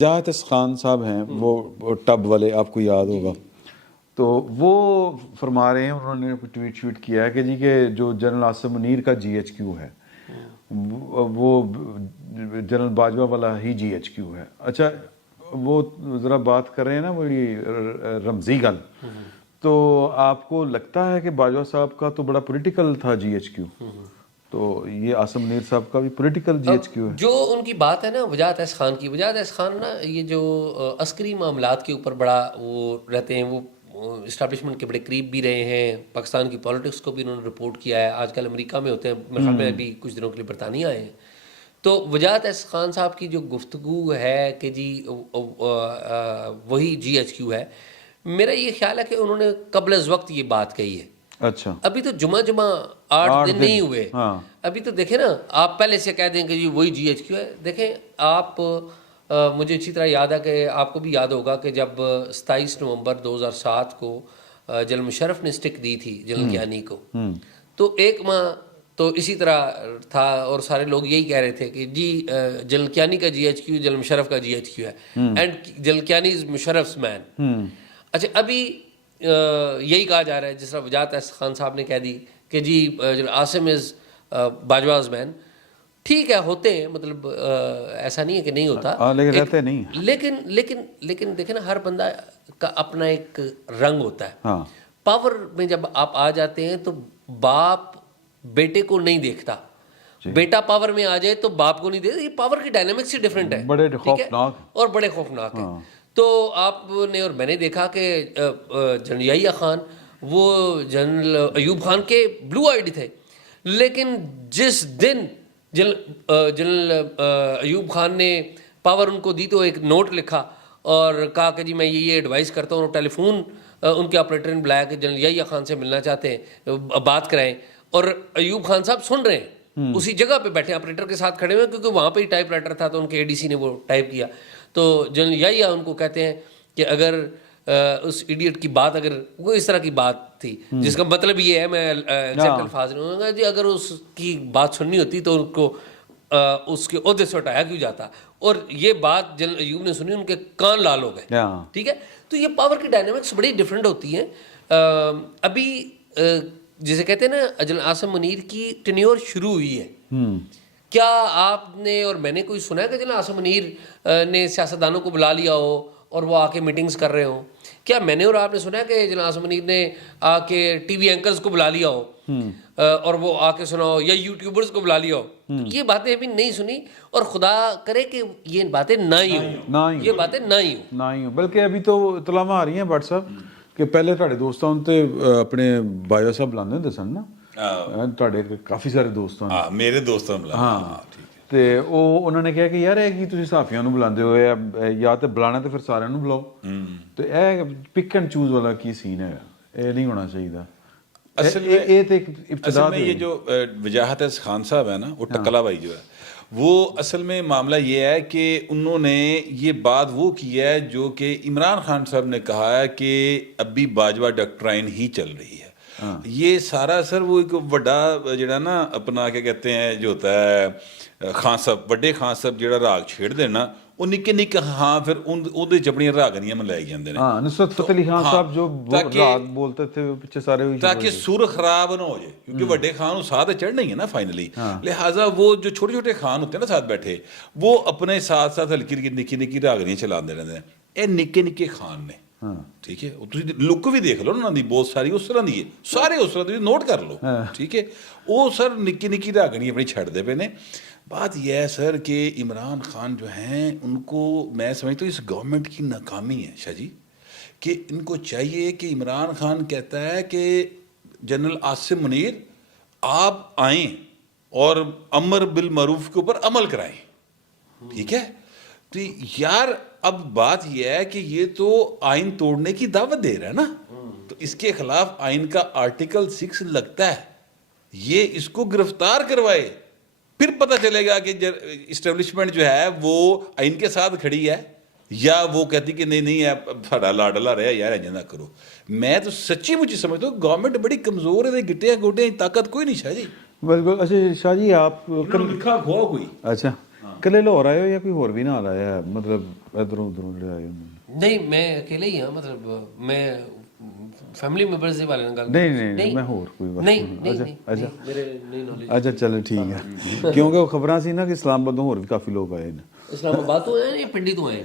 جہاں خان صاحب ہیں وہ ٹب والے، آپ کو یاد ہوگا، تو وہ فرما رہے ہیں، انہوں نے ٹویٹ شیٹ کیا ہے کہ جی کہ جو جنرل عاصم منیر کا جی ایچ کیو ہے وہ جنرل باجوہ والا ہی جی ایچ کیو ہے. اچھا وہ ذرا بات کر رہے ہیں نا بڑی رمزی گل، تو آپ کو لگتا ہے کہ باجوہ صاحب کا تو بڑا پولیٹیکل تھا جی ایچ کیو، تو یہ عاصم منیر صاحب کا بھی پولیٹیکل جی ایچ کیو ہے؟ جو ان کی بات ہے نا وجاہت احس خان کی، وجاہت احس خان نا یہ جو عسکری معاملات کے اوپر بڑا وہ رہتے ہیں، وہ اسٹیبلشمنٹ کے بڑے قریب بھی رہے ہیں، پاکستان کی پالیٹکس کو بھی انہوں نے رپورٹ کیا ہے، آج کل امریکہ میں ہوتے ہیں، میرے خیال میں ابھی کچھ دنوں کے لیے برطانیہ آئے ہیں. تو وجاہت احس خان صاحب کی جو گفتگو ہے کہ جی وہی جی ایچ کیو ہے، میرا یہ خیال ہے کہ انہوں نے قبل از وقت یہ بات کہی ہے. اچھا ابھی تو جمعہ 8 دن نہیں ہوئے، ابھی تو دیکھیں نا، آپ پہلے سے کہہ دیں کہ جی وہی جی ایچ کیو ہے. دیکھیں آپ، مجھے اچھی طرح یاد ہے کہ آپ کو بھی یاد ہوگا کہ جب 27 نومبر 2007 کو جنرل مشرف نے اسٹک دی تھی جنرل کیانی کو، تو ایک ماہ تو اسی طرح تھا، اور سارے لوگ یہی کہہ رہے تھے کہ جی جنرل کیانی کا G H Q General Musharraf کا جی ایچ کیو ہے، اینڈ جنرل کیانی از مشرف's مین. اچھا ابھی یہی کہا جا رہا ہے، جس طرح وجاہت احس خان صاحب نے کہہ دی کہ جی عاصم از باجواز مین. ٹھیک ہے، ہوتے ہیں، مطلب ایسا نہیں ہے کہ نہیں ہوتا، لیکن رہتے نہیں. لیکن دیکھیں نا، ہر بندہ کا اپنا ایک رنگ ہوتا ہے. پاور میں جب آپ آ جاتے ہیں تو باپ بیٹے کو نہیں دیکھتا، بیٹا پاور میں آ جائے تو باپ کو نہیں دیکھتا. یہ پاور کی ڈائنامکس ہی ڈفرینٹ ہے، بڑے خوفناک اور بڑے خوفناک ہیں. تو آپ نے اور میں نے دیکھا کہ جنرل یحییٰ خان وہ جنرل ایوب خان کے بلو آئیڈ تھے، لیکن جس دن جنرل ایوب خان نے پاور ان کو دی تو ایک نوٹ لکھا اور کہا کہ جی میں یہ ایڈوائز کرتا ہوں، ٹیلی فون ان کے آپریٹر نے بلایا کہ جنرل یحییٰ خان سے ملنا چاہتے ہیں، بات کرائیں. اور ایوب خان صاحب سن رہے ہیں، اسی جگہ پہ بیٹھے آپریٹر کے ساتھ کھڑے ہوئے، کیونکہ وہاں پہ ہی ٹائپ رائٹر تھا تو ان کے اے ڈی سی نے وہ ٹائپ کیا. تو جنرل یحییٰ ان کو کہتے ہیں کہ اگر اس ایڈیٹ کی بات، اگر وہ اس طرح کی بات تھی جس کا مطلب یہ ہے، میں ایگزیکٹ الفاظ نہیں ہوں گا جی، اگر اس کی بات سننی ہوتی تو ان کو اس کے عہدے سے ہٹایا کیوں جاتا. اور یہ بات جنرل ایوب نے سنی، ان کے کان لال ہو گئے. ٹھیک ہے، تو یہ پاور کی ڈائنامکس بڑی ڈفرینٹ ہوتی ہیں. ابھی جسے کہتے ہیں نا، جنرل عاصم منیر کی ٹینیور شروع ہوئی ہے. کیا آپ نے اور میں نے کوئی سنا ہے کہ جنرل عاصم منیر نے سیاستدانوں کو بلا لیا ہو اور وہ آ کے میٹنگز کر رہے ہوں؟ کیا میں نے اور آپ نے سنا ہے کہ جنرل عاصم منیر نے آ کے ٹی وی اینکرز کو بلا لیا ہو اور وہ آ کے سنا ہو، یا یوٹیوبرز کو بلا لیا ہو؟ یہ باتیں ابھی نہیں سنی، اور خدا کرے کہ یہ باتیں نہ ہی ہوں، یہ باتیں نہ ہی ہوں. بلکہ ابھی تو اطلاع آ رہی ہیں واٹس ایپ کہ پہلے تھوڑے دوستوں تے اپنے باجوہ صاحب بلاندے ہوندے سن نا، تھوڑے کافی سارے دوست ہیں، میرے دوستوں تے انہوں نے کہا کہ یار یہ کی صحافیوں نو بلاندے ہو، یا تو بلانا تو پھر سارے نو بلاؤ. تو یہ پک اینڈ چوز والا کی سین ہے، یہ نہیں ہونا چاہیے. اصل میں یہ جو وجاہت احس خان صاحب ہے نا، وہ ٹکلا بھائی جو ہے، وہ اصل میں معاملہ یہ ہے کہ انہوں نے یہ بات وہ کی ہے جو کہ عمران خان صاحب نے کہا ہے کہ ابھی باجوہ ڈاکٹرائن ہی چل رہی ہے. یہ سارا سر وہ ایک بڑا جڑا نا اپنا کیا کہتے ہیں جو ہوتا ہے خان صاحب، بڑے خان صاحب جڑا راگ چھیڑ دینا، وہ نکے نکے ہاں پھر اندے چپڑیاں راگنیاں منلائی جاندے نے. نصرت فتح علی خان صاحب جو راگ بولتے تھے پیچھے سارے ہوئی، تاکہ سر خراب نہ ہو جائے، کیونکہ بڑے خان ساتھ چڑھنا ہی ہے نا فائنلی. لہٰذا وہ جو چھوٹے چھوٹے خان ہوتے ہیں نا ساتھ بیٹھے، وہ اپنے ساتھ ساتھ ہلکی نکی نکی راگنیاں چلاندے رہتے ہیں. اے نکے نکے خان نے، ٹھیک ہے، لک بھی دیکھ لو نا، بہت ساری اس طرح دی ہے، سارے اس طرح دی نوٹ کر لو، ٹھیک ہے. وہ سر نکی نکی راگنی اپنی چھڑ دے پے نے. بات یہ ہے سر کہ عمران خان جو ہیں، ان کو میں سمجھتا ہوں اس گورنمنٹ کی ناکامی ہے شاہ جی، کہ ان کو چاہیے کہ عمران خان کہتا ہے کہ جنرل عاصم منیر آپ آئیں اور امر بالمعروف کے اوپر عمل کرائیں، ٹھیک ہے. تو یار اب بات یہ ہے کہ یہ تو آئین توڑنے کی دعوت دے رہا ہے نا، تو اس کے خلاف آئین کا آرٹیکل 6 لگتا ہے، یہ اس کو گرفتار کروائے، پھر پتہ چلے گا کہ اسٹیبلشمنٹ جو ہے وہ آئین کے ساتھ کھڑی ہے یا وہ کہتی کہ نہیں ہے ساڈا لاڈلا رہا یار ایجا نہ کرو. میں تو سچی مجھے سمجھتا ہوں گورنمنٹ بڑی کمزور ہے، گٹے گوٹے طاقت کوئی نہیں شاہ جی. بالکل. اچھا شاہ جی، آپ لکھا کھوا کوئی. اچھا ਇਕੱਲੇ ਲਾਹੌਰ ਆਏ ਹੋ ਜਾਂ ਕੋਈ ਹੋਰ ਵੀ ਨਾਲ ਆਇਆ ਹੈ, ਮਤਲਬ ਇਧਰੋਂ ਉਧਰੋਂ ਜਿਹੜੇ ਆਏ ਹੁੰਦੇ ਨੇ? ਨਹੀਂ ਮੈਂ ਅਕੇਲਾ ਹੀ ਹਾਂ, ਮਤਲਬ ਮੈਂ ਫੈਮਿਲੀ ਮੈਂਬਰਸ ਦੇ ਬਾਰੇ ਨਾਲ ਗੱਲ ਨਹੀਂ ਮੈਂ ਹੋਰ ਕੋਈ ਬਸ ਨਹੀਂ ਅੱਛਾ ਮੇਰੇ ਨਹੀਂ ਨੌਲੇਜ। ਅੱਛਾ ਚਲੋ ਠੀਕ ਹੈ ਕਿਉਂਕਿ ਉਹ ਖਬਰਾਂ ਸੀ ਨਾ ਕਿ ਇਸਲਾਮਾਬਾਦ ਤੋਂ ਹੋਰ ਵੀ ਕਾਫੀ ਲੋਕ ਆਏ ਨੇ। ਇਸਲਾਮਾਬਾਦ ਤੋਂ ਆਏ ਜਾਂ ਪਿੰਡੀ ਤੋਂ ਆਏ?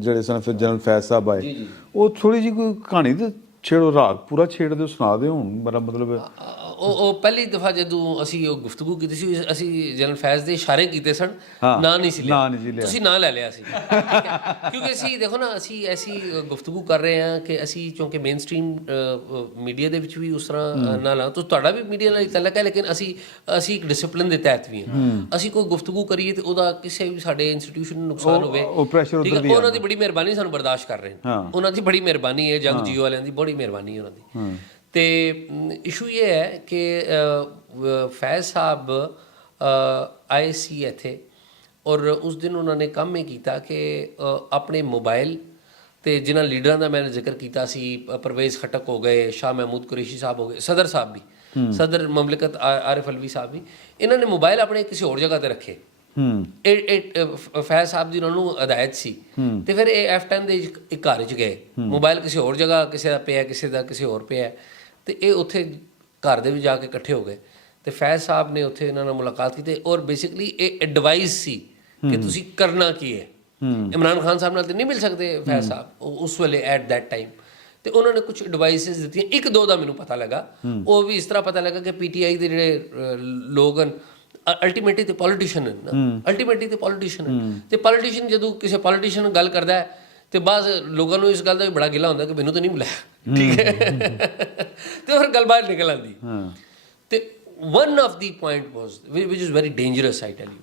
ਜਿਹੜੇ ਸਨ ਫਿਰ ਜਨਰਲ ਫੈਜ਼ ਸਾਹਿਬ ਆਏ, ਉਹ ਥੋੜੀ ਜਿਹੀ ਕੋਈ ਕਹਾਣੀ ਤੇ ਛੇੜੋ, ਰਾਗ ਪੂਰਾ ਛੇੜ ਦਿਓ, ਸੁਣਾ ਦਿਓ ਹੁਣ ਮੇਰਾ ਮਤਲਬ। ਉਹ ਪਹਿਲੀ ਦਫਾ ਜਦੋਂ ਅਸੀਂ ਉਹ ਗੁਫ਼ਤਗੂ ਕੀਤੀ ਸੀ, ਅਸੀਂ ਜਨਰਲ ਫੈਜ਼ ਦੇ ਇਸ਼ਾਰੇ ਕੀਤੇ ਸਨ, ਨਾਂ ਨਹੀਂ ਸੀ ਲਿਆ, ਤੁਸੀਂ ਨਾਂ ਲੈ ਲਿਆ ਸੀ ਕਿਉਂਕਿ ਅਸੀਂ ਦੇਖੋ ਨਾ ਅਸੀਂ ਐਸੀ ਗੁਫ਼ਤਗੂ ਕਰ ਰਹੇ ਹਾਂ ਕਿ ਅਸੀਂ ਕਿਉਂਕਿ ਮੇਨ ਸਟ੍ਰੀਮ ਮੀਡੀਆ ਦੇ ਵਿੱਚ ਵੀ ਉਸ ਤਰ੍ਹਾਂ ਨਾ ਲਾ, ਤੁਹਾਡਾ ਵੀ ਮੀਡੀਆ ਨਾਲ ਤਲਕ ਹੈ, ਲੇਕਿਨ ਅਸੀਂ ਇੱਕ ਡਿਸਪਲਿਨ ਦੇ ਤਹਿਤ ਵੀ ਹਾਂ। ਅਸੀਂ ਕੋਈ ਗੁਫ਼ਤਗੂ ਕਰੀਏ ਤੇ ਉਹਦਾ ਕਿਸੇ ਵੀ ਸਾਡੇ ਇੰਸਟੀਟਿਊਸ਼ਨ ਨੂੰ ਨੁਕਸਾਨ ਹੋਵੇ, ਠੀਕ ਹੈ, ਉਹਨਾਂ ਦੀ ਬੜੀ ਮਿਹਰਬਾਨੀ, ਸਾਨੂੰ ਬਰਦਾਸ਼ਤ ਕਰ ਰਹੇ ਨੇ, ਉਹਨਾਂ ਦੀ ਬੜੀ ਮਿਹਰਬਾਨੀ ਹੈ, ਜੰਗ ਜੀਓ ਵਾਲਿਆਂ ਦੀ ਬੜੀ ਮਿਹਰਬਾਨੀ ਉਹਨਾਂ ਦੀ। ਤੇ ਇਸ਼ੂ ਇਹ ਹੈ ਕਿ ਫੈਜ਼ ਸਾਹਿਬ ਆਏ ਸੀ ਇੱਥੇ ਔਰ ਉਸ ਦਿਨ ਉਹਨਾਂ ਨੇ ਕੰਮ ਇਹ ਕੀਤਾ ਕਿ ਆਪਣੇ ਮੋਬਾਈਲ ਤੇ ਜਿਨ੍ਹਾਂ ਲੀਡਰਾਂ ਦਾ ਮੈਂ ਜ਼ਿਕਰ ਕੀਤਾ ਸੀ, ਪਰਵੇਜ਼ ਖਟਕ ਹੋ ਗਏ, ਸ਼ਾਹ ਮਹਿਮੂਦ ਕੁਰੈਸ਼ੀ ਸਾਹਿਬ ਹੋ ਗਏ, ਸਦਰ ਸਾਹਿਬ ਵੀ, ਸਦਰ ਮਮਲਕਤ ਆਰਿਫ ਅਲਵੀ ਸਾਹਿਬ ਵੀ, ਇਹਨਾਂ ਨੇ ਮੋਬਾਈਲ ਆਪਣੇ ਕਿਸੇ ਹੋਰ ਜਗ੍ਹਾ ਤੇ ਰੱਖੇ। ਫੈਜ਼ ਸਾਹਿਬ ਦੀ ਉਹਨਾਂ ਨੂੰ ਹਦਾਇਤ ਸੀ ਤੇ ਫਿਰ ਇਹ F10 ਦੇ ਇੱਕ ਘਰ 'ਚ ਗਏ, ਮੋਬਾਈਲ ਕਿਸੇ ਹੋਰ ਜਗ੍ਹਾ ਕਿਸੇ ਦਾ ਪਿਆ, ਕਿਸੇ ਦਾ ਕਿਸੇ ਹੋਰ ਪਿਆ, ਤੇ ਇਹ ਉੱਥੇ ਘਰ ਦੇ ਵੀ ਜਾ ਕੇ ਇਕੱਠੇ ਹੋ ਗਏ ਤੇ ਫੈਜ਼ ਸਾਹਿਬ ਨੇ ਉੱਥੇ ਇਹਨਾਂ ਨਾਲ ਮੁਲਾਕਾਤ ਕੀਤੀ ਔਰ ਬੇਸਿਕਲੀ ਇਹ ਐਡਵਾਈਸ ਸੀ ਕਿ ਤੁਸੀਂ ਕਰਨਾ ਕੀ ਹੈ। ਇਮਰਾਨ ਖਾਨ ਸਾਹਿਬ ਨਾਲ ਤੇ ਨਹੀਂ ਮਿਲ ਸਕਦੇ ਫੈਜ਼ ਸਾਹਿਬ ਉਸ ਵੇਲੇ ਐਟ ਦੈਟ ਟਾਈਮ, ਤੇ ਉਹਨਾਂ ਨੇ ਕੁਝ ਐਡਵਾਈਸਿਸ ਦਿੱਤੀਆਂ। ਇੱਕ ਦੋ ਦਾ ਮੈਨੂੰ ਪਤਾ ਲੱਗਾ, ਉਹ ਵੀ ਇਸ ਤਰ੍ਹਾਂ ਪਤਾ ਲੱਗਾ ਕਿ PTI ਦੇ ਜਿਹੜੇ ਲੋਕ ਹਨ ਅਲਟੀਮੇਟਲੀ ਤੇ ਪੋਲੀਟੀਸ਼ੀਅਨ ਹਨ ਨਾ, ਅਲਟੀਮੇਟਲੀ ਤੇ ਪੋਲੀਟੀਸ਼ੀਅਨ ਹਨ, ਤੇ ਪੋਲੀਟੀਸ਼ੀਅਨ ਜਦੋਂ ਕਿਸੇ ਪੋਲੀਟੀਸ਼ੀਅਨ ਗੱਲ ਕਰਦਾ ਹੈ ਤੇ ਬਾਅਦ ਲੋਕਾਂ ਨੂੰ ਇਸ ਗੱਲ ਦਾ ਵੀ ਬੜਾ ਗਿਲਾ ਹੁੰਦਾ ਕਿ ਮੈਨੂੰ ਤਾਂ ਨਹੀਂ ਬੁਲਾਇਆ, ਠੀਕ ਹੈ, ਤੇ ਫਿਰ ਗੱਲ ਬਾਹਰ ਨਿਕਲ ਆਉਂਦੀ। ਤੇ one of the point was which is very dangerous, I tell you.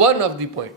one of the point।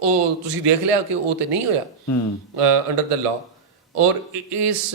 ਉਹ ਤੁਸੀਂ ਦੇਖ ਲਿਆ ਕਿ ਉਹ ਤੇ ਨਹੀਂ ਹੋਇਆ ਅੰਡਰ ਦ ਲਾਅ, ਔਰ ਇਸ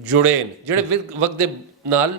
ਜੁੜੇ ਨੇ ਜਿਹੜੇ ਵਕਤ ਦੇ ਨਾਲ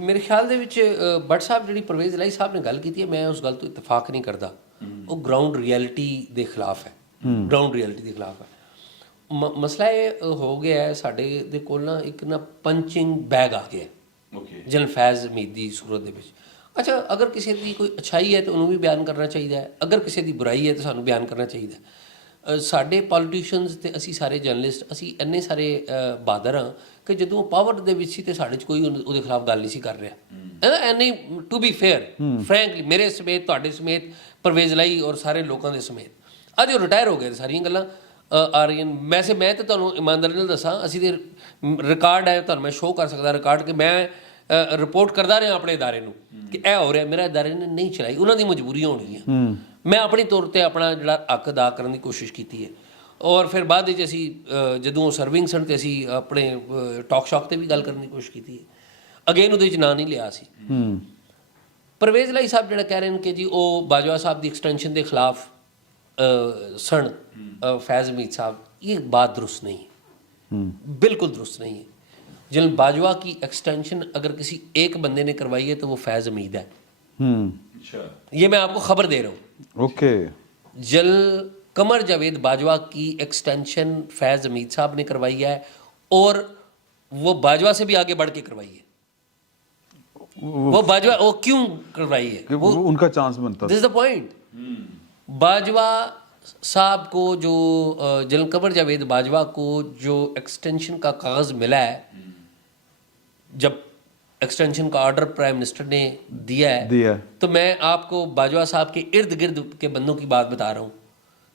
ਮੇਰੇ ਖਿਆਲ ਦੇ ਵਿੱਚ ਬੱਟ ਸਾਹਿਬ ਜਿਹੜੀ ਪਰਵੇਜ਼ ਇਲਾਹੀ ਸਾਹਿਬ ਨੇ ਗੱਲ ਕੀਤੀ ਹੈ, ਮੈਂ ਉਸ ਗੱਲ ਤੋਂ ਇਤਫਾਕ ਨਹੀਂ ਕਰਦਾ। ਉਹ ਗਰਾਊਂਡ ਰਿਐਲਿਟੀ ਦੇ ਖਿਲਾਫ ਹੈ, ਗਰਾਊਂਡ ਰਿਐਲਿਟੀ ਦੇ ਖਿਲਾਫ ਹੈ। ਮਸਲਾ ਇਹ ਹੋ ਗਿਆ ਹੈ ਸਾਡੇ ਦੇ ਕੋਲ ਨਾ ਇੱਕ ਨਾ ਪੰਚਿੰਗ ਬੈਗ ਆ ਗਿਆ ਜਨਰਲ ਫੈਜ਼ ਹਮੀਦ ਦੀ ਸੂਰਤ ਦੇ ਵਿੱਚ। ਅੱਛਾ, ਅਗਰ ਕਿਸੇ ਦੀ ਕੋਈ ਅੱਛਾਈ ਹੈ ਤਾਂ ਉਹਨੂੰ ਵੀ ਬਿਆਨ ਕਰਨਾ ਚਾਹੀਦਾ ਹੈ, ਅਗਰ ਕਿਸੇ ਦੀ ਬੁਰਾਈ ਹੈ ਤਾਂ ਸਾਨੂੰ ਬਿਆਨ ਕਰਨਾ ਚਾਹੀਦਾ ਹੈ। ਸਾਡੇ ਪੋਲੀਟੀਸ਼ੀਅਨਸ ਤੇ ਅਸੀਂ ਸਾਰੇ ਜਰਨਲਿਸਟ ਅਸੀਂ ਇੰਨੇ ਸਾਰੇ ਬਹਾਦਰ ਹਾਂ ਕਿ ਜਦੋਂ ਪਾਵਰ ਦੇ ਵਿੱਚ ਸੀ ਤੇ ਸਾਡੇ 'ਚ ਕੋਈ ਉਹਦੇ ਖਿਲਾਫ ਗੱਲ ਨਹੀਂ ਸੀ ਕਰ ਰਿਹਾ। ਐਨੀ ਟੂ ਬੀ ਫੇਅਰ ਫਰੈਂਕਲੀ ਮੇਰੇ ਸਮੇਤ, ਤੁਹਾਡੇ ਸਮੇਤ, ਪਰਵੇਜ਼ ਇਲਾਹੀ ਔਰ ਸਾਰੇ ਲੋਕਾਂ ਦੇ ਸਮੇਤ, ਅੱਜ ਉਹ ਰਿਟਾਇਰ ਹੋ ਗਏ, ਸਾਰੀਆਂ ਗੱਲਾਂ ਆ ਰਹੀਆਂ। ਵੈਸੇ ਮੈਂ ਤਾਂ ਤੁਹਾਨੂੰ ਇਮਾਨਦਾਰੀ ਨਾਲ ਦੱਸਾਂ, ਅਸੀਂ ਦੇ ਰਿਕਾਰਡ ਹੈ, ਤੁਹਾਨੂੰ ਮੈਂ ਸ਼ੋਅ ਕਰ ਸਕਦਾ ਰਿਕਾਰਡ ਕਿ ਮੈਂ ਰਿਪੋਰਟ ਕਰਦਾ ਰਿਹਾ ਆਪਣੇ ਅਦਾਰੇ ਨੂੰ ਕਿ ਇਹ ਹੋ ਰਿਹਾ, ਮੇਰਾ ਅਦਾਰੇ ਨੇ ਨਹੀਂ ਚਲਾਈ, ਉਹਨਾਂ ਦੀ ਮਜਬੂਰੀਆਂ ਹੋਣਗੀਆਂ। ਮੈਂ ਆਪਣੀ ਤੌਰ 'ਤੇ ਆਪਣਾ ਜਿਹੜਾ ਹੱਕ ਅਦਾ ਕਰਨ ਦੀ ਕੋਸ਼ਿਸ਼ ਕੀਤੀ ਹੈ। ਔਰ ਫਿਰ ਬਾਅਦ ਵਿੱਚ ਅਸੀਂ ਜਦੋਂ ਸਰਵਿੰਗ ਸਨ ਤੇ ਅਸੀਂ ਆਪਣੇ ਟਾਕ ਸ਼ੌਕ 'ਤੇ ਵੀ ਗੱਲ ਕਰਨ ਦੀ ਕੋਸ਼ਿਸ਼ ਕੀਤੀ ਹੈ। ਅਗੇਨ ਉਹਦੇ 'ਚ ਨਾਂ ਨਹੀਂ ਲਿਆ ਸੀ। پرویز لائی صاحب جڑا کہہ رہے ہیں کہ جی وہ باجوہ صاحب دی ایکسٹینشن دے خلاف سن فیض حمید صاحب، یہ بات درست نہیں ہے، بالکل درست نہیں ہے. جنرل باجوہ کی ایکسٹینشن اگر کسی ایک بندے نے کروائی ہے تو وہ فیض حمید ہے. یہ میں آپ کو خبر دے رہا ہوں. اوکے. جنرل قمر جاوید باجوہ کی ایکسٹینشن فیض حمید صاحب نے کروائی ہے، اور وہ باجوہ سے بھی آگے بڑھ کے کروائی ہے. وہ باجوہ وہ کیوں کروائی ہے؟ وہ ان کا چانس بنتا دس از دا پوائنٹ. باجوہ صاحب کو جو جنرل قمر جاوید باجوہ کو جو ایکسٹینشن کا کاغذ ملا ہے، جب ایکسٹینشن کا آرڈر پرائم منسٹر نے دیا ہے، تو میں آپ کو باجوہ صاحب کے ارد گرد کے بندوں کی بات بتا رہا ہوں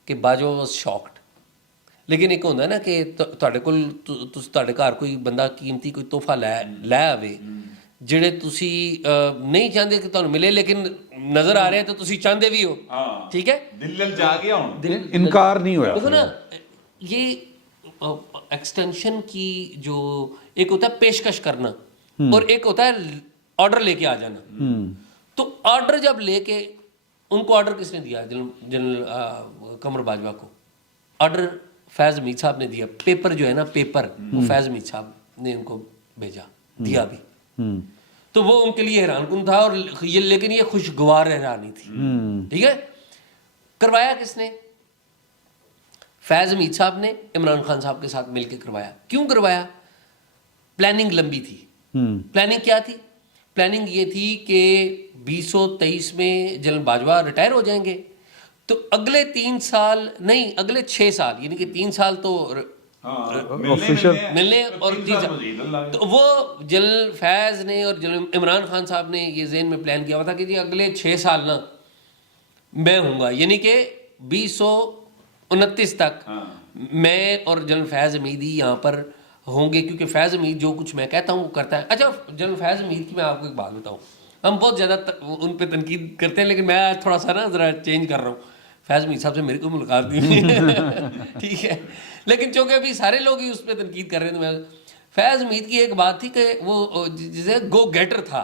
کہ باجوہ واز شاکڈ. لیکن ایک ہوتا ہے نا کہ تواڈے کول تواڈے گھر کوئی بندہ قیمتی کوئی تحفہ لے آوے جڑے تسی نہیں چاہتے کہ تانوں ملے، لیکن نظر آ رہے ہیں تو تسی چاہتے بھی ہو. ٹھیک ہے، دل جا گیا ہوں، انکار نہیں ہوا. دیکھو نا، یہ ایکسٹینشن کی جو ایک ہوتا ہے پیشکش کرنا اور ایک ہوتا ہے آرڈر لے کے آ جانا. تو آرڈر جب لے کے، ان کو آرڈر کس نے دیا؟ جنرل قمر باجوہ کو آرڈر فیض حمید صاحب نے دیا. پیپر جو ہے نا، پیپر وہ فیض حمید صاحب نے ان کو بھیجا، دیا بھی. تو وہ ان کے لیے حیران کن تھا، اور یہ لیکن یہ خوشگوار حیرانی تھی. ٹھیک ہے، کروایا کس نے؟ فیض حمید صاحب نے عمران خان صاحب کے ساتھ مل کے کروایا. کیوں کروایا؟ پلاننگ لمبی تھی. پلاننگ کیا تھی؟ پلاننگ یہ تھی کہ 2023 میں جنرل باجوہ ریٹائر ہو جائیں گے، تو اگلے 3 سال نہیں، اگلے 6 سال، یعنی کہ 3 سال تو ملنے اور 3 سال، تو وہ جنرل فیض نے اور جنرل عمران خان صاحب نے یہ ذہن میں پلان کیا ہوا تھا کہ جی اگلے 6 سال نا میں ہوں گا، یعنی کہ 2029 تک میں اور جنرل فیض حمید ہی یہاں پر ہوں گے، کیونکہ فیض حمید جو کچھ میں کہتا ہوں وہ کرتا ہے. اچھا، جنرل فیض حمید کی میں آپ کو ایک بات بتاؤں، ہم بہت زیادہ ان پہ تنقید کرتے ہیں، لیکن میں آج تھوڑا سا نا ذرا چینج کر رہا ہوں. فیض حمید صاحب سے میری کوئی ملاقات نہیں ہے ٹھیک ہے، لیکن چونکہ ابھی سارے لوگ ہی اس پہ تنقید کر رہے ہیں، تو میں فیض حمید کی ایک بات تھی کہ وہ جسے گو گیٹر تھا،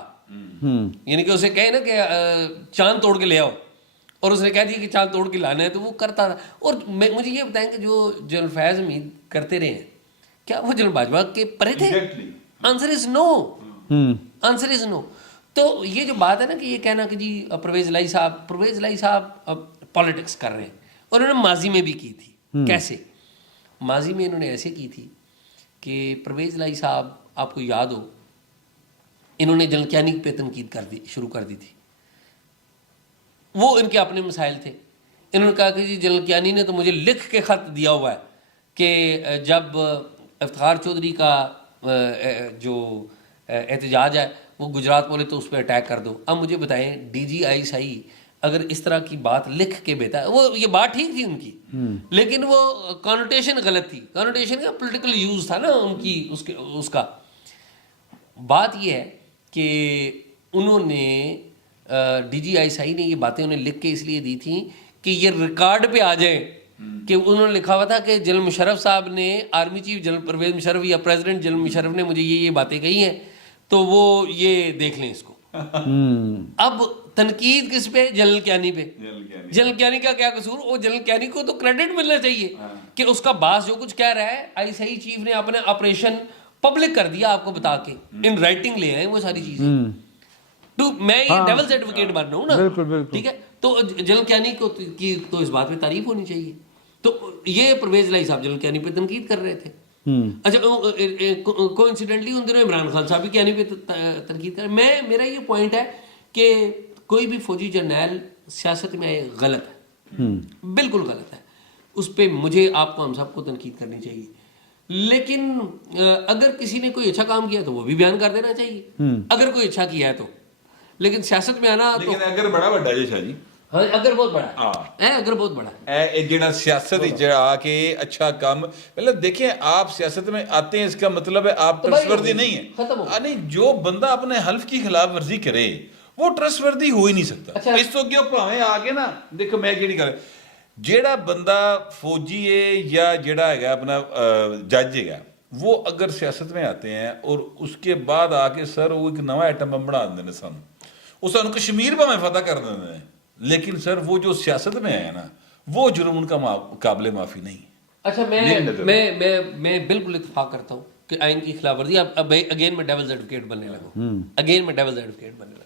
یعنی کہ اسے کہے نا کہ چاند توڑ کے لے آؤ، اور اس نے کہہ دیا کہ چاند توڑ کے لانا ہے، تو وہ کرتا تھا. اور مجھے یہ بتائیں کہ جو جنرل فیض حمید کرتے رہے ہیں، کیا وہ جنرل باجوہ کے پرے تھے؟ Answer is no, answer is no. تو یہ جو بات ہے نا کہ یہ کہنا کہ جی پرویز لائی صاحب پالیٹکس کر رہے ہیں، اور انہوں نے ماضی میں بھی کی تھی. کیسے؟ ماضی میں انہوں نے ایسے کی تھی کہ پرویز لائی صاحب، آپ کو یاد ہو، انہوں نے جنرل کیانی پہ تنقید شروع کر دی تھی. وہ ان کے اپنے مسائل تھے. انہوں نے کہا کہ جی جنرل کیانی نے تو مجھے لکھ کے خط دیا ہوا ہے کہ جب افتخار چودھری کا جو احتجاج ہے وہ گجرات بولے تو اس پہ اٹیک کر دو. اب مجھے بتائیں، ڈی جی آئی صحیح اگر اس طرح کی بات لکھ کے بھیجتا ہے، وہ یہ بات ٹھیک تھی ان کی، لیکن وہ کانوٹیشن غلط تھی. کانوٹیشن کا پولیٹیکل یوز تھا نا ان کی، اس کا. بات یہ ہے کہ انہوں نے ڈی جی آئی صحیح نے یہ باتیں انہیں لکھ کے اس لیے دی تھیں کہ یہ ریکارڈ پہ آ جائیں کہ انہوں نے لکھا ہوا تھا کہ جنرل مشرف صاحب نے، army chief General Pervez Musharraf یا پریزیڈنٹ جنرل مشرف نے مجھے یہ باتیں کہی ہیں، تو وہ یہ دیکھ لیں اس کو. اب تنقید کس پہ؟ جنرل کیانی پہ. جنرل کیانی کا کیا قصور؟ وہ جنرل کیانی کو تو کریڈٹ ملنا چاہیے کہ اس کا باس جو کچھ کہہ رہا ہے، آئی صحیح چیف نے اپنا آپریشن پبلک کر دیا، آپ کو بتا کے ان رائٹنگ لے آئے وہ ساری چیزیں. تو میں یہ ڈیولز ایڈوکیٹ بن رہا ہوں نا، ٹھیک ہے. تو جنرل کیانی کو کی تو اس بات پہ تعریف ہونی چاہیے. تو یہ پرویز لائی صاحب جنرل کیانی پہ تنقید کر رہے تھے. اچھا، کوئنسیڈنٹلی ان دنوں عمران خان صاحب بھی کیانی پہ تنقید کر رہے ہیں. میرا یہ پوائنٹ ہے کہ کوئی بھی فوجی جرنیل سیاست میں غلط ہے، بالکل غلط ہے. اس پہ مجھے، آپ کو، ہم سب کو تنقید کرنی چاہیے. لیکن اگر کسی نے کوئی اچھا کام کیا تو وہ بھی بیان کر دینا چاہیے، اگر کوئی اچھا کیا ہے تو. لیکن سیاست میں آنا تو، اگر بڑا بڑا جی شاہ جی، ہاں اگر بہت بڑا ہے، اگر بہت بڑا ہے جڑا سیاست آ کے اچھا کام، مطلب دیکھیں آپ سیاست میں آتے ہیں، اس کا مطلب ہے آپ ٹرسٹ وردی نہیں ہے. نہیں، جو بندہ اپنے حلف کی خلاف ورزی کرے وہ ٹرسٹ وردی ہو ہی نہیں سکتا. اس تو کیوں پراویں آ کے نا، دیکھو میں کیڑی گل، جیڑا بندہ فوجی ہے یا جیڑا ہے اپنا جج ہے، وہ اگر سیاست میں آتے ہیں اور اس کے بعد آ کے سر وہ ایک نواں ایٹم بم بنا دیندے نے سانوں، وہ سانو کشمیر میں فتح کر دیتے ہیں، لیکن سر وہ جو سیاست میں ہے نا وہ جرم ان کا قابل معافی نہیں. اچھا میں بالکل اتفاق کرتا ہوں کہ آئین کی خلاف ورزی. اب اگین میں ڈیولز ایڈوکیٹ بننے لگا.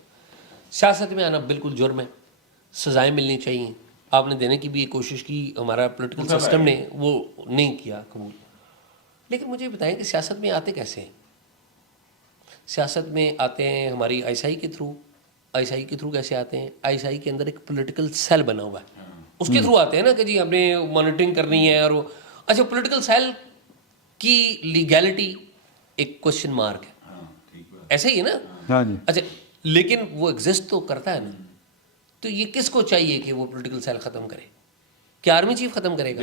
سیاست میں آنا بالکل جرم ہے، سزائیں ملنی چاہیے. آپ نے دینے کی بھی کوشش کی، ہمارا پولیٹیکل سسٹم نے وہ نہیں کیا قبول. لیکن مجھے بتائیں کہ سیاست میں آتے کیسے ہیں؟ سیاست میں آتے ہیں ہماری آئی ایس آئی کے تھرو. آئی ایس آئی کے تھرو کیسے آتے ہیں؟ آئی ایس آئی کے اندر ایک پولیٹیکل سیل بنا ہوا ہے، اس کے تھرو آتے ہیں نا کہ جی ہم نے مانیٹرنگ کرنی ہے. اور وہ اچھا پولیٹیکل سیل کی لیگیلٹی ایک کوشچن مارک ہے، ایسا ہی ہے نا. ہاں جی. اچھا لیکن وہ ایگزسٹ تو کرتا ہے نا. تو یہ کس کو چاہیے کہ وہ پولیٹیکل سیل ختم کرے؟ کیا آرمی چیف ختم کرے گا؟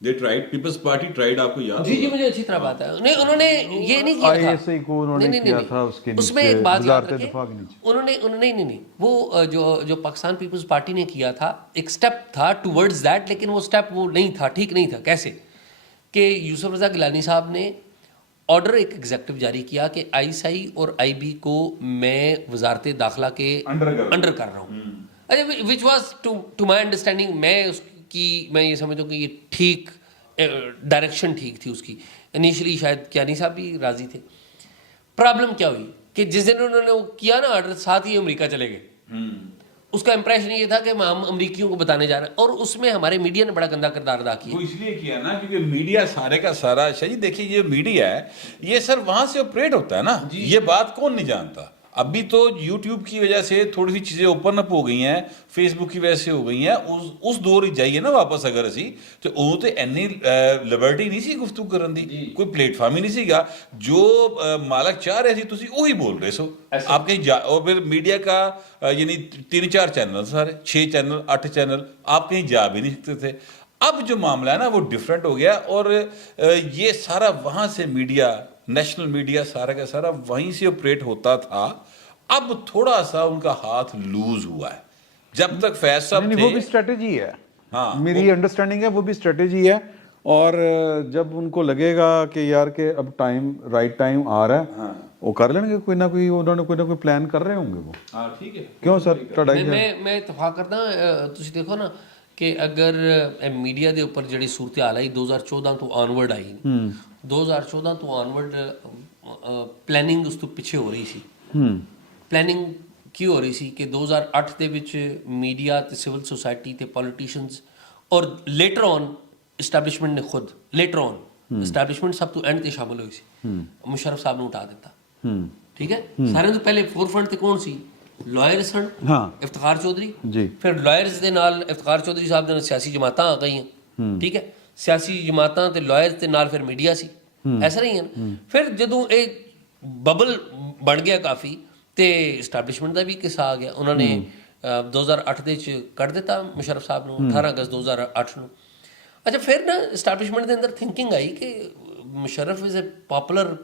They tried. People's Party tried. آپ کو یاد جی مجھے اچھی طرح بات ہے. نہیں انہوں نے یہ نہیں کیا آئی ایس آئی کو انہوں نے کیا تھا اس کے اس میں ایک بات یاد رکھیں، دفاع کے نیچے انہوں نے نہیں وہ جو پاکستان پیپلز پارٹی نے کیا تھا ایک سٹیپ تھا ٹورڈز دیٹ، لیکن وہ سٹیپ وہ نہیں تھا، ٹھیک نہیں تھا. کیسے کہ یوسف رضا گیلانی صاحب نے آرڈر ایک ایگزیکٹو جاری کیا کہ آئی ایس آئی اور آئی بی کو میں وزارت داخلہ کے انڈر کر رہا ہوں. اچھا which was to my understanding, میں یہ سمجھتا ہوں کہ یہ ٹھیک ڈائریکشن ٹھیک تھی اس کی. انیشلی شاید کیانی صاحب بھی راضی تھے. پرابلم کیا ہوئی کہ جس دن انہوں نے وہ کیا نا آرڈر، ساتھ ہی امریکہ چلے گئے. اس کا امپریشن یہ تھا کہ ہم امریکیوں کو بتانے جا رہے ہیں، اور اس میں ہمارے میڈیا نے بڑا گندا کردار ادا کیا. وہ اس لیے کیا نا کیونکہ میڈیا سارے کا سارا جی دیکھیے یہ میڈیا ہے یہ سر وہاں سے آپریٹ ہوتا ہے نا. یہ بات کون نہیں جانتا. ابھی تو یوٹیوب کی وجہ سے تھوڑی سی چیزیں اوپن اپ ہو گئی ہیں، فیس بک کی وجہ سے ہو گئی ہیں. اس دور ہی جائیے نا واپس اگر اسی تو وہ تو اینی لبرٹی نہیں سی گفتگو کرن دی، کوئی پلیٹ فارم ہی نہیں سی گا. جو مالک چاہ رہے سی تسی وہی بول رہے سو. آپ کہیں اور پھر میڈیا کا یعنی 3-4 چینل، سارے 6 چینل 8 چینل، آپ کہیں جا بھی نہیں سکتے تھے. اب جو معاملہ ہے نا وہ ڈفرینٹ ہو گیا، اور یہ سارا وہاں سے میڈیا، نیشنل میڈیا سارا کا سارا وہیں سے آپریٹ ہوتا تھا. اب تھوڑا سا ان کا ہاتھ لوز ہوا ہے. جب تک فیض صاحب وہ بھی اسٹریٹجی ہے. میری انڈرسٹینڈنگ ہے وہ بھی اسٹریٹجی ہے. اور جب ان کو لگے گا کہ یار کہ اب ٹائم رائٹ ٹائم آ رہا ہے، وہ کر لیں گے کوئی نہ کوئی، انہوں نے کوئی نہ کوئی پلان کر رہے ہوں گے وہ. ٹھیک ہے کیوں سر؟ میں اتفاق کرتا ہوں. تسی دیکھو نا کہ اگر میڈیا دے اوپر جڑی صورتحال آئی 2014 تو آنورڈ آئی، 2014 تو آنورڈ پلاننگ اس تو پیچھے ہو رہی سی. پلاننگ کی ہو رہی سی کہ 2008 دے وچ میڈیا تے سول سوسائٹی تے پولیٹیشنز اور لیٹر آن اسٹیبلشمنٹ نے خود لیٹر آن اسٹیبلشمنٹ سب تو اینڈ تے شامل ہوئی سی. مشرف صاحب نے اٹھا دیتا. ٹھیک ہے، سارے تو پہلے فور فرنٹ تے کون سی؟ لائر سن افتخار چودھری. پھر لائرز دے نال افتخار چودھری صاحب دے سیاسی جماعتاں آ گئی ہیں. ٹھیک ہے، سیاسی جماعتاں تے لائرز دے نال پھر میڈیا سی. ایسا نہیں ہے نا. پھر جدوں ایک ببل بن گیا کافی تے اسٹیبلشمنٹ دا بھی قصہ آ گیا. انہوں نے 2008 دے کر دیتا مشرف صاحب نو 18 اگست 2008 نو. اچھا پھر نا establishment they another thinking I کہ Musharraf is a popular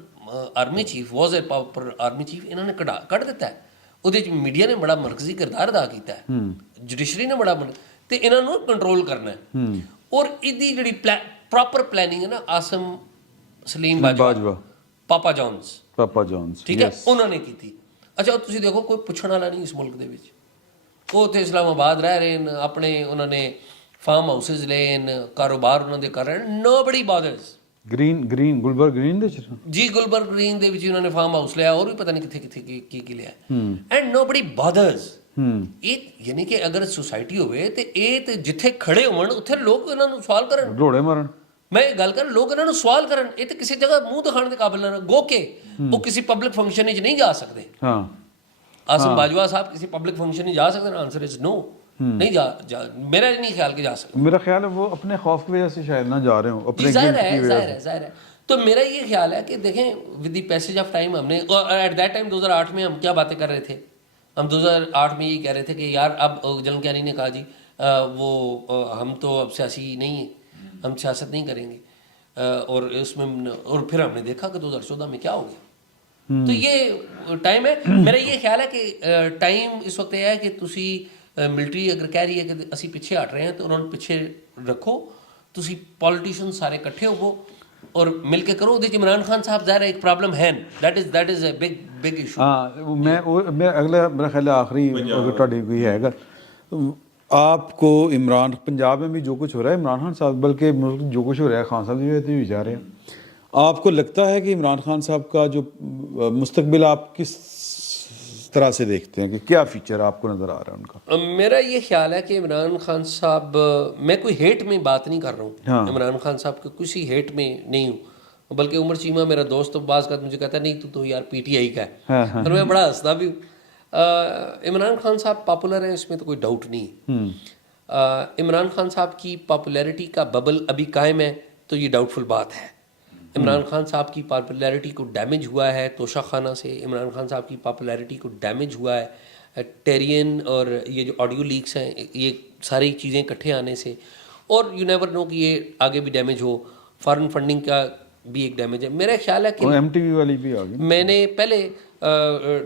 army chief, was a popular army chief. انہوں نے کٹ دیتا ہے. وہ میڈیا نے بڑا مرکزی کردار ادا کیتا ہے، جوڈیشری نے بڑا تے انہوں نے کنٹرول کرنا ہے. اور ایدی جڑی پراپر پلاننگ ہے نا عاصم سلیم باجوہ، پاپا جونز، ٹھیک ہے، انہوں نے کی تھی. اچھا تسی دیکھو کوئی پوچھنے والا نہیں اس ملک دے وچ. وہ تے اسلام آباد رہ رہے ہیں اپنے، انہوں نے فارم ہاؤسز لے ہیں، کاروبار انہوں نے کر رہے ہیں. نو بڑی بادرز. گرین گلبرگ گرین دے جی گلبرگ گرین دے وچ انہوں نے فارم ہاؤس لیا، اور بھی پتہ نہیں کتھے کی لیا. اینڈ نو بڑی بادرز. یعنی کہ اگر سوسائٹی ہوئے تے اے تے جتھے کھڑے ہون اوتھے لوگ انہاں نوں سوال کرن، روڑے مارن. میں گل کر لوگ انہوں نے سوال کرن. یہ تو کسی جگہ منہ دکھانے کے قابل نہ گو کہ وہ کسی پبلک فنکشن نہیں جا سکتے. عاصم باجوہ صاحب کسی پبلک فنکشن نہیں جا سکتے. آنسر از نو. نہیں میرا نہیں خیال کہ جا سکتے. میرا خیال ہے وہ اپنے خوف کی وجہ سے شاید نہ جا رہے ہوں، اپنے ظاہر ہے. تو میرا یہ خیال ہے کہ دیکھیں with the passage of time ہم نے ایٹ دیٹ ٹائم 2008 میں ہم کیا باتیں کر رہے تھے. ہم 2008 میں یہ کہہ رہے تھے کہ یار اب جنرل کیانی نے کہا جی وہ ہم تو اب سیاسی نہیں ہیں، ہم سیاست نہیں کریں گے. اور اس میں اور پھر ہم نے دیکھا کہ 2014 میں کیا ہو گیا. تو یہ ٹائم ہے. میرا یہ خیال ہے کہ ٹائم اس وقت یہ ہے کہ تسی ملٹری اگر کہہ رہی ہے کہ اسی پیچھے ہٹ رہے ہیں تو انہوں نے پیچھے رکھو. تسی پولیٹیشین سارے کٹھے ہو اور مل کے کرو. دیکھیے عمران خان صاحب ظاہر ہے ایک پرابلم ہے, that is a big issue. ہاں میں اگلا میرا خیال ہے آخری اگر تہاڈی کوئی ہے گا, آپ کو عمران پنجاب میں بھی جو کچھ ہو رہا ہے عمران خان صاحب, بلکہ جو کچھ ہو رہا ہے خان صاحب بھی ہوئی جا رہے ہیں, آپ کو لگتا ہے کہ عمران خان صاحب کا جو مستقبل آپ کس طرح سے دیکھتے ہیں, کہ کیا فیچر آپ کو نظر آ رہا ہے ان کا؟ میرا یہ خیال ہے کہ عمران خان صاحب, میں کوئی ہیٹ میں بات نہیں کر رہا ہوں, عمران خان صاحب کے کسی ہیٹ میں نہیں ہوں, بلکہ عمر چیمہ میرا دوست بعض کا مجھے کہتا ہے نہیں تو یار پی ٹی آئی کا ہے, اور میں بڑا ہنستا بھی ہوں. عمران خان صاحب پاپولر ہیں, اس میں تو کوئی ڈاؤٹ نہیں. عمران خان صاحب کی پاپولیرٹی کا ببل ابھی قائم ہے تو یہ ڈاؤٹ فل بات ہے. عمران خان صاحب کی پاپولیرٹی کو ڈیمیج ہوا ہے توشہ خانہ سے, عمران خان صاحب کی پاپولیرٹی کو ڈیمیج ہوا ہے ٹیرین اور یہ جو آڈیو لیکس ہیں, یہ ساری چیزیں اکٹھے آنے سے, اور یو نیور نو کہ یہ آگے بھی ڈیمیج ہو. فارن فنڈنگ کا بھی ایک ڈیمیج ہے. میرا خیال ہے کہ ایم ٹی وی والی بھی آ گئی. میں نے پہلے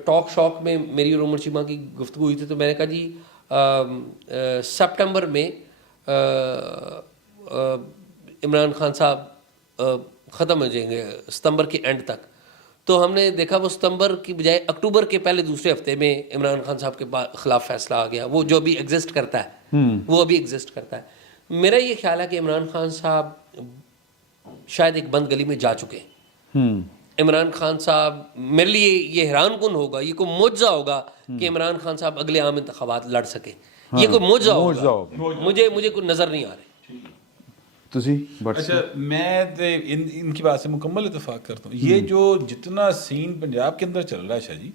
ٹاک شاک میں میری اور عمر چیمہ کی گفتگو ہوئی تھی, تو میں نے کہا جی سپٹمبر میں عمران خان صاحب ختم ہو جائیں گے ستمبر کے اینڈ تک. تو ہم نے دیکھا وہ ستمبر کی بجائے اکتوبر کے پہلے دوسرے ہفتے میں عمران خان صاحب کے خلاف فیصلہ آ گیا. وہ جو ابھی ایگزسٹ کرتا ہے وہ ابھی ایگزسٹ کرتا ہے. میرا یہ خیال ہے کہ عمران خان صاحب شاید ایک بند گلی میں جا چکے ہیں. عمران خان صاحب میرے لیے یہ حیران کن ہوگا, یہ کوئی معجزہ ہوگا کہ عمران خان صاحب اگلے عام انتخابات لڑ سکے. یہ کوئی معجزہ ہوگا, مجھے کوئی نظر نہیں آ رہے. اچھا میں ان کی بات سے مکمل اتفاق کرتا ہوں. یہ جو جتنا سین پنجاب کے اندر چل رہا ہے شاہ جی,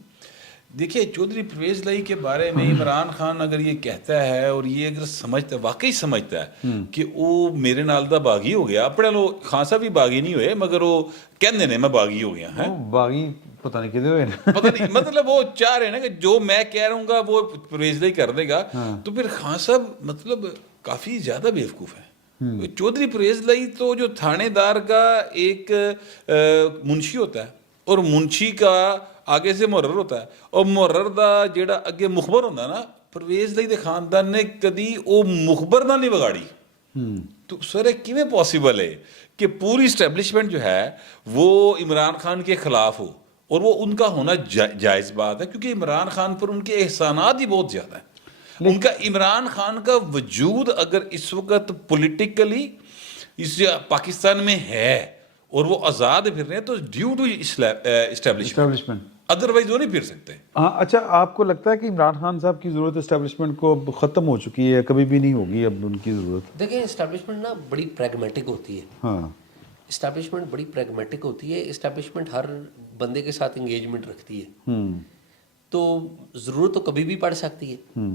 دیکھیے چودھری پرویز لائی کے بارے میں عمران خان اگر یہ کہتا ہے اور یہ اگر سمجھتا ہے, واقعی سمجھتا ہے کہ وہ میرے نال دا باغی ہو گیا, اپنے لو خان صاحب بھی باغی نہیں ہوئے مگر وہ کہندے نے میں باغی ہو گیا ہے, باغی پتہ نہیں کدے ہوئے پتہ نہیں, مطلب وہ چاہ رہے ہیں نا کہ جو میں کہہ رہا ہوں گا وہ پرویز لائی کر دے گا, تو پھر خان صاحب مطلب کافی زیادہ بیوقوف ہیں. چودھری پرویز لائی تو جو تھانے دار کا ایک منشی ہوتا ہے, اور منشی کا آگے سے محرر ہوتا ہے, اور محرر دا جیڑا اگے مخبر ہوتا ہے نا, پرویز لائی دے خاندان نے کدی وہ مخبر نہ نہیں بگاڑی. تو سر کیویں پاسبل ہے کہ پوری اسٹیبلشمنٹ جو ہے وہ عمران خان کے خلاف ہو, اور وہ ان کا ہونا جائز بات ہے, کیونکہ عمران خان پر ان کے احسانات ہی بہت زیادہ ہیں. ان کا عمران خان کا وجود اگر اس وقت پولیٹیکلی اس پاکستان میں ہے اور وہ آزاد پھر رہے ہیں تو ڈیو ٹو اسٹیبلشمنٹ, ادروائز وہ نہیں پھر سکتے. ہاں اچھا, آپ کو لگتا ہے کہ عمران خان صاحب کی ضرورت اسٹیبلشمنٹ کو ختم ہو چکی ہے, کبھی بھی نہیں ہوگی اب ان کی ضرورت؟ دیکھیں اسٹیبلشمنٹ نا بڑی پریگمیٹک ہوتی ہے. ہاں اسٹیبلشمنٹ بڑی پریگمیٹک ہوتی ہے. اسٹیبلشمنٹ ہر بندے کے ساتھ انگیجمنٹ رکھتی ہے, تو ضرورت تو کبھی بھی پڑ سکتی ہے.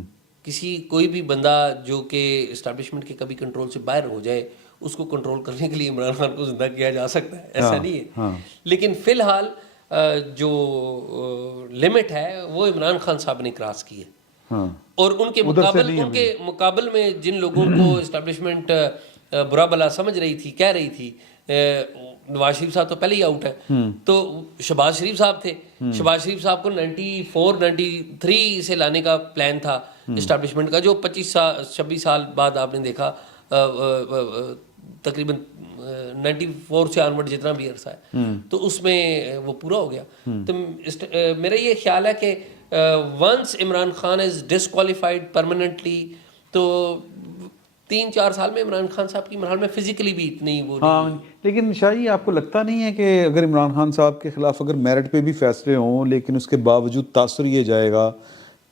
کسی کوئی بھی بندہ جو کہ اسٹیبلشمنٹ کے کبھی کنٹرول سے باہر ہو جائے, اس کو کنٹرول کرنے کے لیے عمران خان کو زندہ کیا جا سکتا ہے, ایسا نہیں ہے. لیکن فی الحال جو لمٹ ہے وہ عمران خان صاحب نے کراس کی ہے, اور ان کے مقابل میں جن لوگوں کو اسٹیبلشمنٹ برا بلا سمجھ رہی تھی, کہہ رہی تھی, نواز شریف صاحب تو پہلے ہی آؤٹ ہیں, تو شہباز شریف صاحب تھے. شہباز شریف صاحب کو 93 سے لانے کا پلان تھا اسٹیبلشمنٹ کا, جو 26 سال بعد آپ نے دیکھا تقریباً 94 سے آنورڈ جتنا بھی عرصہ ہے تو اس میں وہ پورا ہو گیا. تو میرا یہ خیال ہے کہ ونس عمران خان از ڈسکوالیفائڈ پرماننٹلی, تو 3-4 سال میں عمران خان صاحب کی مرحلے میں فزیکلی بھی اتنی وہ نہیں. لیکن شاہی آپ کو لگتا نہیں ہے کہ اگر عمران خان صاحب کے خلاف اگر میرٹ پہ بھی فیصلے ہوں لیکن اس کے باوجود تاثر یہ جائے گا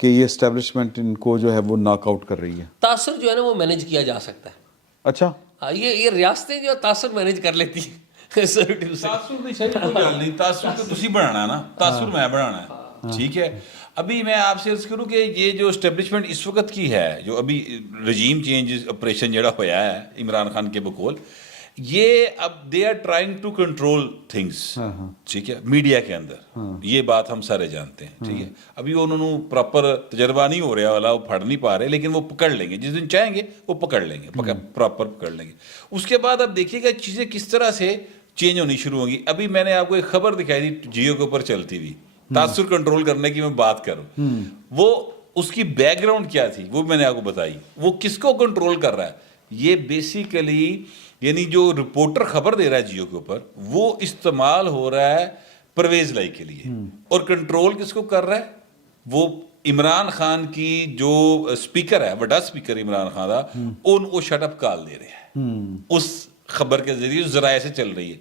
کہ یہ اسٹیبلشمنٹ ان کو جو ہے وہ ناک آؤٹ کر رہی ہے, تاثر جو ہے نا وہ مینیج کیا جا سکتا ہے. اچھا یہ ریاستیں جو تاثر مینیج کر لیتی ہیں. تاثر نہیں صحیح, کوئی گل نہیں, تاثر تو تسی بنانا ہے نا, تاثر میں بنانا ہے, ٹھیک ہے. ابھی میں آپ سے عرض کروں کہ یہ جو اسٹیبلشمنٹ اس وقت کی ہے, جو ابھی رجیم چینج آپریشن جڑا ہوا ہے عمران خان کے بقول, یہ اب they are trying to control things, ٹھیک ہے, میڈیا کے اندر. یہ بات ہم سارے جانتے ہیں, ٹھیک ہے. ابھی انہوں نے پراپر تجربہ نہیں ہو رہا والا, وہ پھڑ نہیں پا رہے, لیکن وہ پکڑ لیں گے, جس دن چاہیں گے وہ پکڑ لیں گے, پراپر پکڑ لیں گے. اس کے بعد اب دیکھیے گا چیزیں کس طرح سے چینج ہونی شروع ہوں گی. ابھی میں نے آپ کو ایک خبر دکھائی تھی جیو کے اوپر چلتی ہوئی, تاثر کنٹرول کرنے کی میں بات کروں, وہ اس کی بیک گراؤنڈ کیا تھی وہ میں نے آپ کو بتائی. وہ کس کو کنٹرول کر رہا ہے, یہ بیسیکلی یعنی جو رپورٹر خبر دے رہا ہے جیو کے اوپر وہ استعمال ہو رہا ہے پرویز لائی کے لیے, اور کنٹرول کس کو کر رہا ہے, وہ عمران خان کی جو سپیکر ہے, بڑا سپیکر عمران خان کا, ان کو شٹ اپ کال دے رہے ہیں اس خبر کے ذریعے ذرائع سے چل رہی ہے.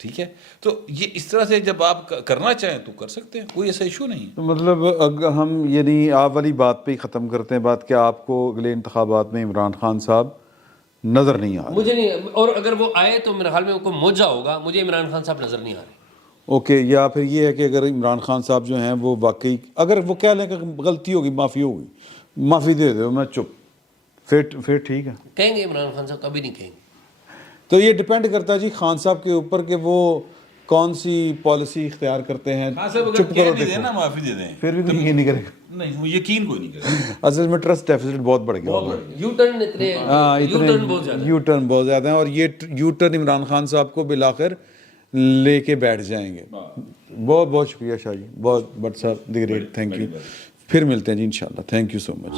ٹھیک ہے, تو یہ اس طرح سے جب آپ کرنا چاہیں تو کر سکتے ہیں, کوئی ایسا ایشو نہیں. تو مطلب اگر ہم یعنی آپ والی بات پہ ہی ختم کرتے ہیں بات کہ آپ کو اگلے انتخابات میں عمران خان صاحب نظر نہیں آ رہے. مجھے نہیں, اور اگر وہ آئے تو میرے خیال میں کوئی موجہ ہوگا, مجھے عمران خان صاحب نظر نہیں آ رہے. اوکے, یا پھر یہ ہے کہ اگر عمران خان صاحب جو ہیں وہ واقعی اگر وہ کہہ لیں کہ غلطی ہوگی, معافی ہوگی, معافی دے دو, میں چپ, پھر ٹھیک ہے. کہیں گے عمران خان صاحب کبھی نہیں کہیں گے. تو یہ ڈپینڈ کرتا ہے جی خان صاحب کے اوپر کہ وہ کون سی پالیسی اختیار کرتے ہیں. چپ کرو, دینا معافی دے دیں, پھر بھی کوئی یقین نہیں کرے گا. نہیں, وہ یقین کوئی نہیں کرے گا. اصل میں ٹرسٹ ڈیفیسٹ بہت بڑھ گیا. یو ٹرن اتنے یو ٹرن بہت زیادہ ہیں, اور یہ یو ٹرن عمران خان صاحب کو بالآخر لے کے بیٹھ جائیں گے. بہت بہت شکریہ شاہ جی, بہت بٹ صاحب دی گریٹ, تھینک یو. پھر ملتے ہیں جی انشاءاللہ. Thank you so much.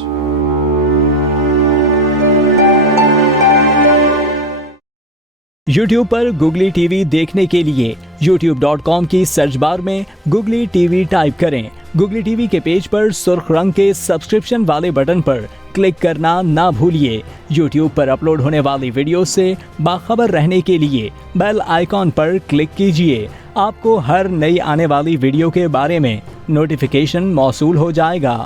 YouTube per googly T V دیکھنے کے لیے youtube.com کی سرچ بار میں گوگلی ٹی وی ٹائپ کریں. گوگلی ٹی وی کے پیج پر سرخ رنگ کے سبسکرپشن والے بٹن پر کلک کرنا نہ بھولیے. یوٹیوب پر اپلوڈ ہونے والی ویڈیو سے باخبر رہنے کے لیے بیل آئیکن پر کلک کیجیے. آپ کو ہر نئی آنے والی ویڈیو کے بارے میں نوٹیفیکیشن موصول ہو جائے گا.